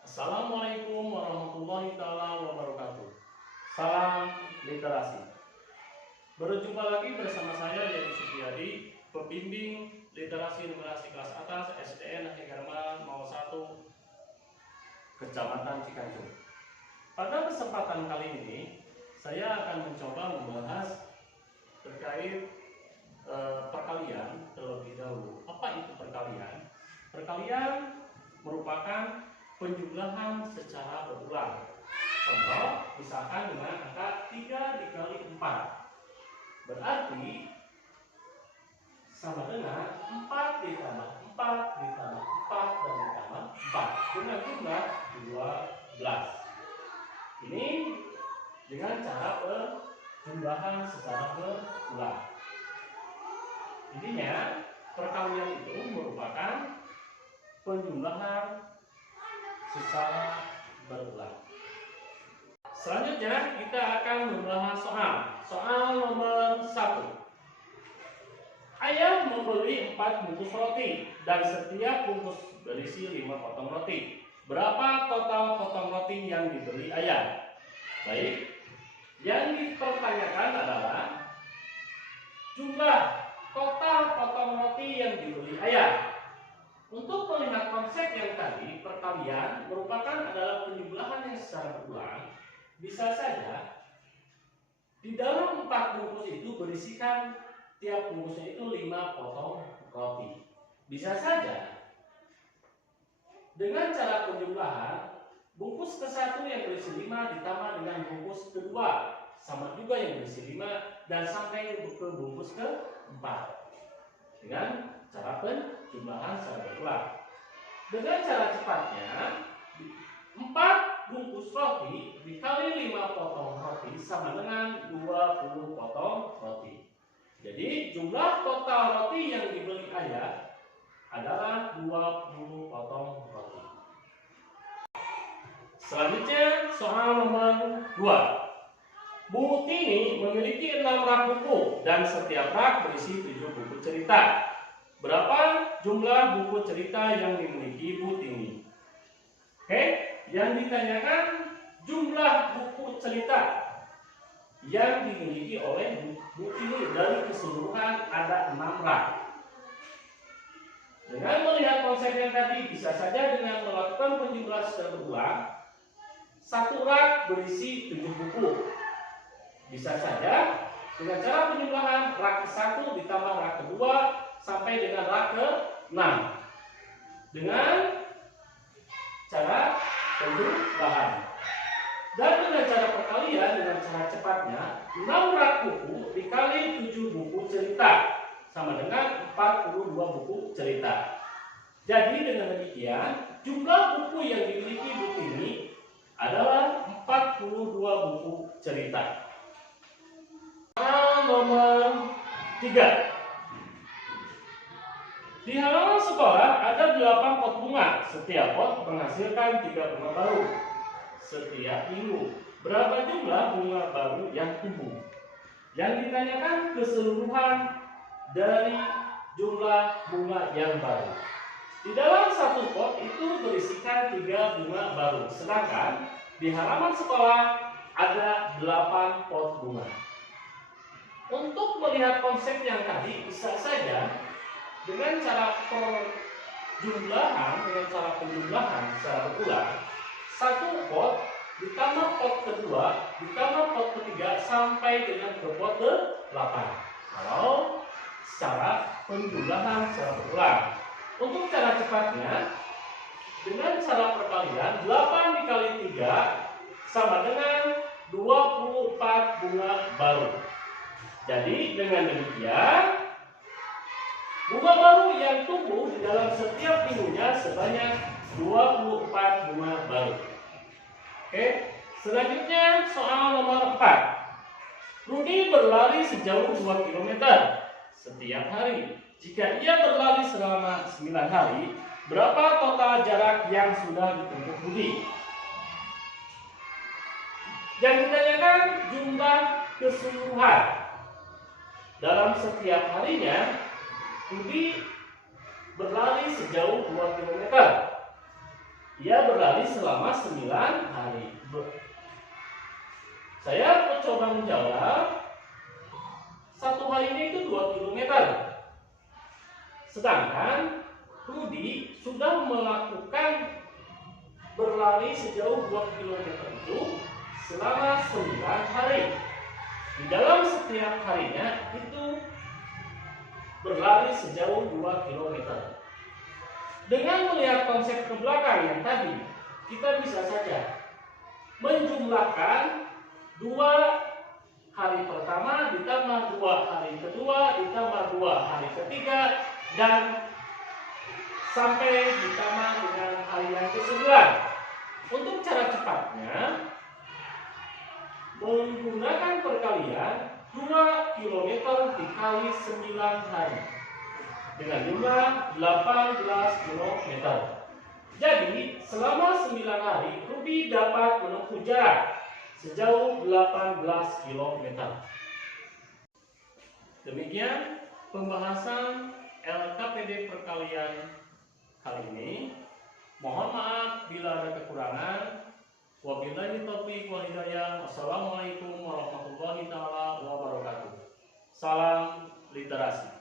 Assalamualaikum warahmatullahi taala wabarakatuh. Salam literasi. Berjumpa lagi bersama saya Yadi Supriyadi, pembimbing literasi numerasi kelas atas SDN Hegarma 01 Kecamatan Cikanjur. Pada kesempatan kali ini saya akan mencoba membahas terkait perkalian terlebih dahulu. Apa itu perkalian? Perkalian merupakan penjumlahan secara berulang. Contoh, misalkan dengan angka 3 dikali 4. Berarti sama dengan 4 ditambah 4 ditambah 4 dan ditambah 4 dengan jumlah 12. Ini dengan cara penjumlahan secara berulang. Intinya, perkalian itu merupakan penjumlahan secara berulang. Selanjutnya kita akan membahas soal nomor 1. Ayah membeli 4 bungkus roti dan setiap bungkus berisi 5 potong roti. Berapa total potong roti yang dibeli ayah? Baik, yang dipertanyakan adalah jumlah total potong roti yang dibeli ayah. Untuk melihat konsep yang tadi, perkalian merupakan adalah penjumlahan yang secara berulang. Bisa saja di dalam 4 bungkus itu berisikan tiap bungkusnya itu 5 potong roti. Bisa saja dengan cara penjumlahan bungkus ke-1 yang berisi 5 ditambah dengan bungkus kedua sama juga yang berisi 5 dan sampai ke bungkus ke-4 dengan cara penjumlahan secara berulang. Dengan cara cepatnya 4 bungkus roti dikali 5 potong roti sama dengan 20 potong roti. Jadi jumlah total roti yang dibeli ayah adalah 20 potong roti. Selanjutnya soal nomor 2. Bu Tini memiliki 6 rak buku dan setiap rak berisi 7 buku cerita. Berapa jumlah buku cerita yang dimiliki Bu Tini? Oke, yang ditanyakan jumlah buku cerita yang dimiliki oleh Bu Tini dari keseluruhan ada 6 rak. Dengan melihat konsep yang tadi, bisa saja dengan melakukan penjumlahan secara berulang, satu rak berisi 7 buku. Bisa saja dengan cara penjumlahan rak ke-1 ditambah rak kedua sampai dengan rak ke-6 dengan cara penjumlahan. Dan dengan cara perkalian dengan cara cepatnya 6 rak buku dikali 7 buku cerita sama dengan 42 buku cerita. Jadi dengan demikian jumlah buku yang dimiliki Bu Tini adalah 42 buku cerita. Nomor 3. Di halaman sekolah ada 8 pot bunga. Setiap pot menghasilkan 3 bunga baru setiap minggu. Berapa jumlah bunga baru yang tumbuh? Yang ditanyakan keseluruhan dari jumlah bunga yang baru. Di dalam satu pot itu berisikan 3 bunga baru. Sedangkan di halaman sekolah ada 8 pot bunga. Untuk melihat konsep yang tadi, bisa saja dengan cara penjumlahan secara berulang, satu pot ditambah pot kedua ditambah pot ketiga sampai dengan ke pot ke-8 kalau secara penjumlahan secara berulang. Untuk cara cepatnya dengan cara perkalian 8 dikali 3 sama dengan 24 bunga baru. Jadi dengan demikian bunga baru yang tumbuh di dalam setiap minggunya sebanyak 24 bunga baru. Oke, selanjutnya soal nomor 4. Rudi berlari sejauh 2 km setiap hari. Jika ia berlari selama 9 hari, berapa total jarak yang sudah ditempuh Rudi? Yang ditanyakan jumlah keseluruhan. Dalam setiap harinya Rudi berlari sejauh 2 km. Ia berlari selama 9 hari. Saya mencoba menjawab, 1 harinya itu 2 kilometer. Sedangkan Rudi sudah melakukan berlari sejauh 2 kilometer itu selama 9 hari. Di dalam setiap harinya itu berlari sejauh 2 kilometer. Dengan melihat konsep ke belakang yang tadi, kita bisa saja menjumlahkan 2 hari pertama ditambah 2 hari kedua ditambah 2 hari ketiga dan sampai ditambah dengan hari yang ke-9. Untuk cara cepatnya, menggunakan perkalian 2 kilometer dikali 9 hari dengan jumlah 18 kilometer. Jadi selama 9 hari Rudi dapat menempuh jarak sejauh 18 kilometer. Demikian pembahasan LKPD perkalian kali ini. Mohon maaf bila ada kekurangan. Wabillahi taufiq wal hidayah. Wassalamualaikum warahmatullahi taala wabarakatuh. Salam literasi.